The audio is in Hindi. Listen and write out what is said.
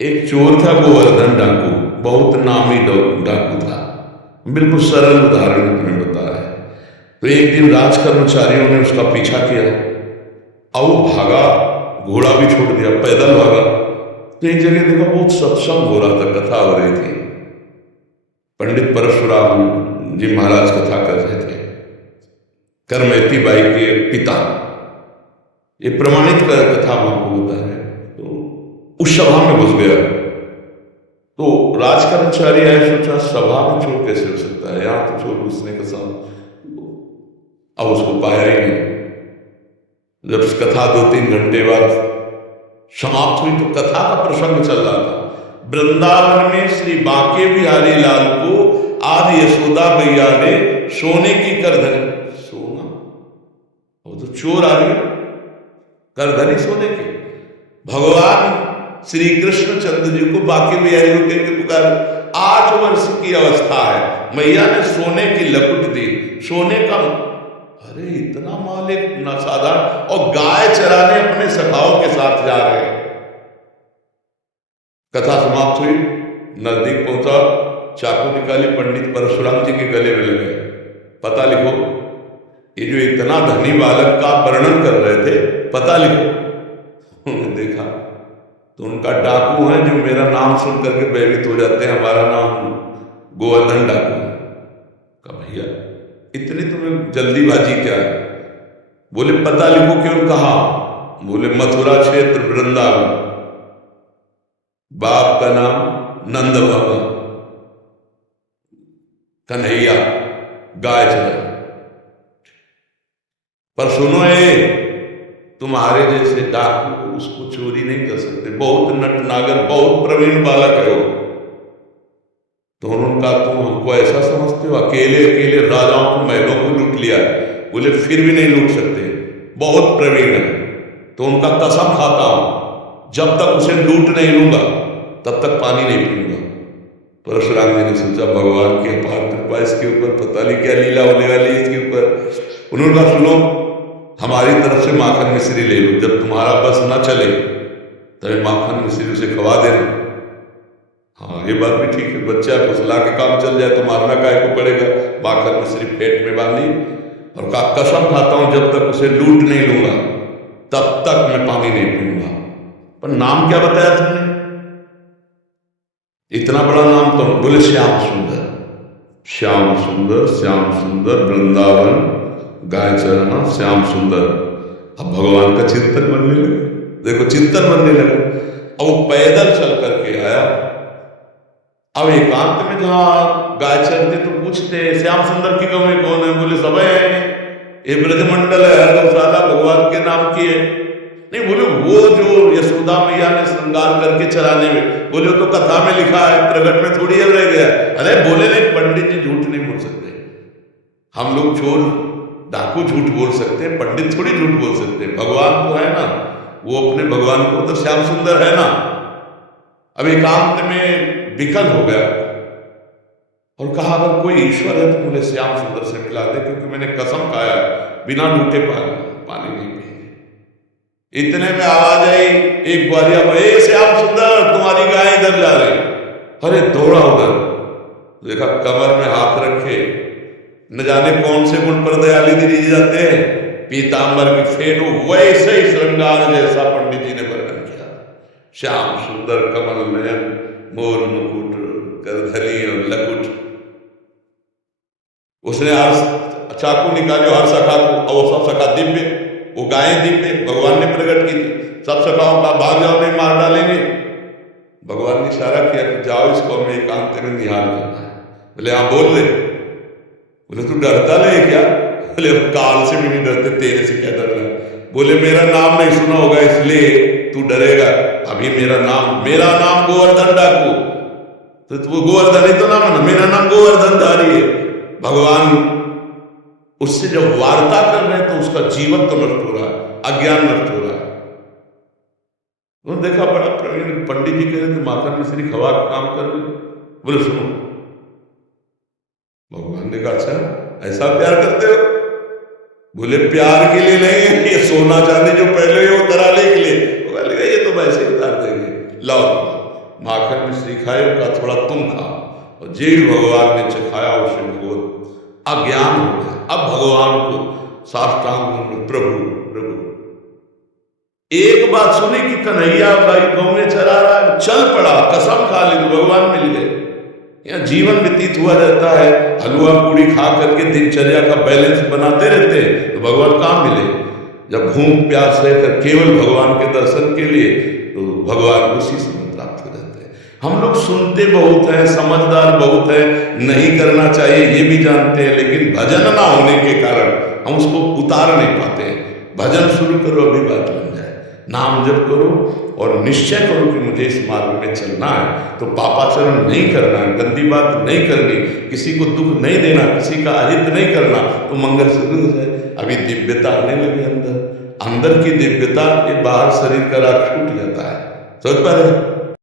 एक चोर था गोवर्धन डाकू, बहुत नामी डाकू था। बिल्कुल सरल उदाहरण तुम्हें बता रहे हैं। तो एक दिन राज कर्मचारियों ने उसका पीछा किया और वो भागा, घोड़ा भी छोड़ दिया, पैदल भागा। तो एक जगह देखा बहुत सत्संग हो रहा था, कथा हो रही थी। पंडित परशुराम जी महाराज कथा कर रहे थे, करमैती बाई के पिता। ये प्रमाणित कथा वहां को होता है। तो उस सभा में घुस गया। तो राज कर्मचारी आए, सोचा सभा में चोर कैसे हो सकता है, यहां तो चोर घुसने का साथ। अब उसको पाया ही नहीं। जब कथा 2-3 घंटे बाद समाप्त हुई तो कथा का प्रसंग चल रहा था। वृंदावन में श्री बांके बिहारी लाल को आदि यशोदा मैया ने सोने की करधनी, सोना, वो तो चोर आ गए, करधनी सोने की। भगवान श्री कृष्ण चंद्र जी को बांके बिहारी को कहकर पुकार, 8 वर्ष की अवस्था है, मैया ने सोने की लकुट दी, सोने का। अरे इतना मालिक न साधारण, और गाय चराने अपने सखाओं के साथ जा रहे हैं। कथा समाप्त हुई, नजदीक पहुंचा, चाकू निकाली, पंडित परशुराम जी के गले में लगे, पता लिखो। ये जो इतना धनी बालक का वर्णन कर रहे थे, पता लिखो। उन्होंने देखा तो उनका डाकू है जो मेरा नाम सुन करके भयभीत हो जाते हैं, हमारा नाम गोवर्धन डाकू। कहा भैया इतनी तुम्हें जल्दीबाजी क्या है? बोले पता लिखो। क्यों? कहा। बोले मथुरा क्षेत्र वृंदावन, बाप का नाम नंद बाबा, कन्हैया, गाय चराए। पर सुनो, ये तुम्हारे जैसे डाकू उसको चोरी नहीं कर सकते, बहुत नटनागर, बहुत प्रवीण बालक है वो। तो उन्होंने कहा तुम हमको ऐसा समझते हो, अकेले अकेले राजाओं को, महलों को लूट लिया है। बोले फिर भी नहीं लूट सकते, बहुत प्रवीण है। तो उनका कसम खाता हूं, जब तक उसे लूट नहीं लूंगा तब तक पानी नहीं पीऊंगा। परशुराम जी ने सोचा भगवान की अपार कृपा इसके ऊपर, पता नहीं क्या लीला होने वाली इसके ऊपर। उन्होंने कहा सुनो, हमारी तरफ से माखन मिश्री ले लो, जब तुम्हारा बस न चले तभी माखन मिश्री उसे खवा देना। हाँ ये बात भी ठीक है, बच्चा फुसला के काम चल जाए तो मारना काहे को पड़ेगा। माखन मिश्री पेट में बांधी और कहा कसम खाता हूं जब तक उसे लूट नहीं लूंगा तब तक मैं पानी नहीं पीऊंगा। पर नाम क्या बताया तुमने? इतना बड़ा नाम तो। बोले श्याम सुंदर, श्याम सुंदर, श्याम सुंदर, वृंदावन, गाय चराना, श्याम सुंदर। अब भगवान का चिंतन बनने लगे। देखो चिंतन बनने लगा। अब वो पैदल चल करके आया। अब एकांत में जहां गाय चरते तो पूछते श्याम सुंदर की कौन है? बोले सब है, ये ब्रजमंडल है, हर गौशाला भगवान के नाम की है। नहीं, बोले वो जो यशोदा मैया ने श्रृंगार करके चराने में, बोले तो कथा में लिखा है, प्रगट में थोड़ी अब रह गया। अरे बोले नहीं, पंडित जी झूठ नहीं बोल सकते। हम लोग चोर डाकू झूठ बोल सकते हैं, पंडित थोड़ी झूठ बोल सकते हैं। भगवान तो है ना, वो अपने भगवान को तो श्याम सुंदर है ना। अब एकांत में विकल हो गया और कहा अगर कोई ईश्वर है तो मुझे श्याम सुंदर से मिला दे, क्योंकि मैंने कसम खाया बिना लूटे पानी नहीं पिएंगे। इतने में आवाज आई एक ग्वालिया में, ए श्याम सुंदर तुम्हारी गाय इधर जा रही। अरे दौड़ा उधर, देखा कमर में हाथ रखे, न जाने कौन से गुण पर दयाली दी जाते हैं, पीतांबर की फेर, वैसे ही श्रृंगार जैसा पंडित जी ने वर्णन किया। श्याम सुंदर, कमल नयन, मोर मुकुट, करधनी और लकुट। उसने चाकू निकाले हर सखा को, और सब सखा दिव्य, वो गायें दिव्य, भगवान ने प्रकट की थी। सब सखाओं का भाग जाओ नहीं मार डालेंगे। भगवान ने इशारा किया कि जाओ इसको हमें एकांत में निहाल करना है। बोले हाँ बोल ले। बोले तू डरता नहीं क्या? बोले काल से भी नहीं डरते, तेरे से क्या डर रहा है? बोले मेरा नाम नहीं सुना होगा इसलिए तू डरेगा। अभी मेरा नाम गोवर्धन डाकू, तो तू गोवर्धन ही तो नाम है ना, मेरा नाम गोवर्धन धारी है। भगवान उससे जब वार्ता कर रहे हैं तो उसका जीवन तो नष्ट हो रहा है, अज्ञान नष्ट हो रहा है। उन्होंने देखा बड़ा प्रवीण पंडित जी कह रहे थे माखन मिश्री खवा का काम कर रहे। बोले सुनो, भगवान ने कहा अच्छा ऐसा प्यार करते हो? बोले प्यार के लिए नहीं, ये सोना चांदी जो पहले वो उतारने के लिए। ये तो वैसे ही उतार देंगे, लाओ माखन मिश्री खाए का थोड़ा तुम खाओ, और जे भी भगवान ने चखाया उसे भगवत अज्ञान हो गया। अब भगवान को साष्टांग में प्रभु प्रभु। एक बात सुनी कि कन्हैया भाई गाँव में चला रहा है, चल पड़ा, कसम खा ली तो भगवान मिल गए। यहाँ जीवन व्यतीत हुआ रहता है, हलवा पूड़ी खा करके दिनचर्या का बैलेंस बनाते रहते हैं, तो भगवान कहाँ मिले? जब भूख प्यास रहकर केवल भगवान के दर्शन के लिए, तो भगवान उसी समय प्राप्त हो जाते हैं। हम लोग सुनते बहुत हैं, समझदार बहुत हैं, नहीं करना चाहिए ये भी जानते हैं, लेकिन भजन ना होने के कारण हम उसको उतार नहीं पाते हैं। भजन शुरू करो, अभी बात बन जाए। नाम जप करो और निश्चय करो कि मुझे इस मार्ग में चलना है, तो पापाचरण नहीं करना है, गंदी बात नहीं करनी, किसी को दुख नहीं देना, किसी का अहित नहीं करना, तो मंगल शुरू हो जाए। अभी दिव्यता आने लगी अंदर, अंदर की दिव्यता के बाहर शरीर का राग छूट जाता है। समझ पा रहे?